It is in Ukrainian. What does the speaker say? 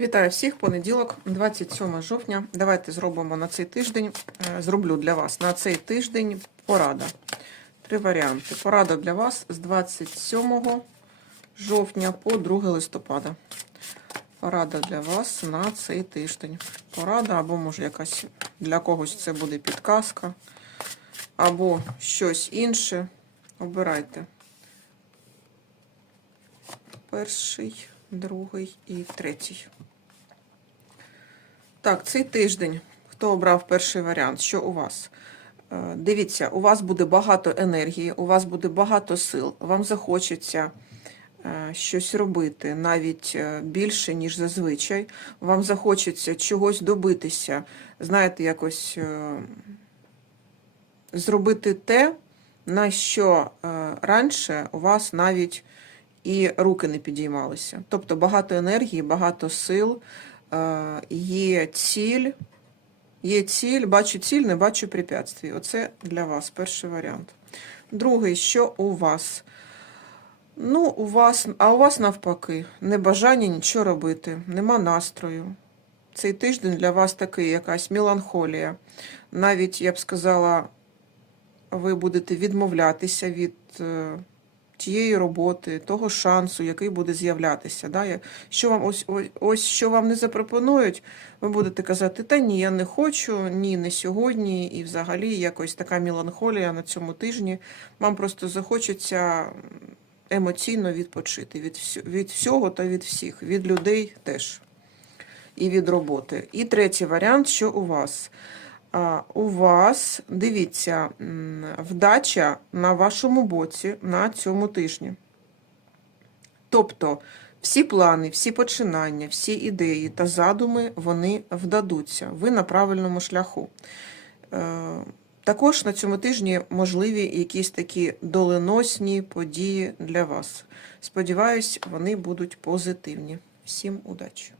Вітаю всіх, понеділок, 27 жовтня. Давайте зробимо на цей тиждень, е, зроблю для вас на цей тиждень порада. Три варіанти. Порада для вас з 27 жовтня по 2 листопада. Порада для вас на цей тиждень. Порада, або, може, якась для когось це буде підказка, або щось інше. Обирайте. Перший, другий і третій. Так, цей тиждень. Хто обрав перший варіант? Що у вас? Е, Дивіться, у вас буде багато енергії, у вас буде багато сил, вам захочеться е, щось робити, навіть е, більше, ніж зазвичай. Вам захочеться чогось добитися, знаєте, якось зробити те, на що раніше у вас навіть і руки не підіймалися. Тобто багато енергії, багато сил, є ціль, є ціль, бачу ціль, не бачу препятствий. Оце для вас перший варіант. Другий, що у вас? Ну, у вас, а у вас навпаки, небажання нічого робити, нема настрою. Цей тиждень для вас такий якась меланхолія. Навіть, я б сказала, ви будете відмовлятися від е, тієї роботи, того шансу, який буде з'являтися. Да? Що вам ось, ось, ось що вам не запропонують, ви будете казати, та ні, я не хочу, ні, не сьогодні, і взагалі якось така меланхолія на цьому тижні. Вам просто захочеться емоційно відпочити від, від всього та від всіх, від людей теж. І від роботи. І третій варіант, що у вас? У вас, дивіться, вдача на вашому боці на цьому тижні. Тобто всі плани, всі починання, всі ідеї та задуми, вони вдадуться. Ви на правильному шляху. Е, Також на цьому тижні можливі якісь такі доленосні події для вас. Сподіваюсь, вони будуть позитивні. Всім удачі!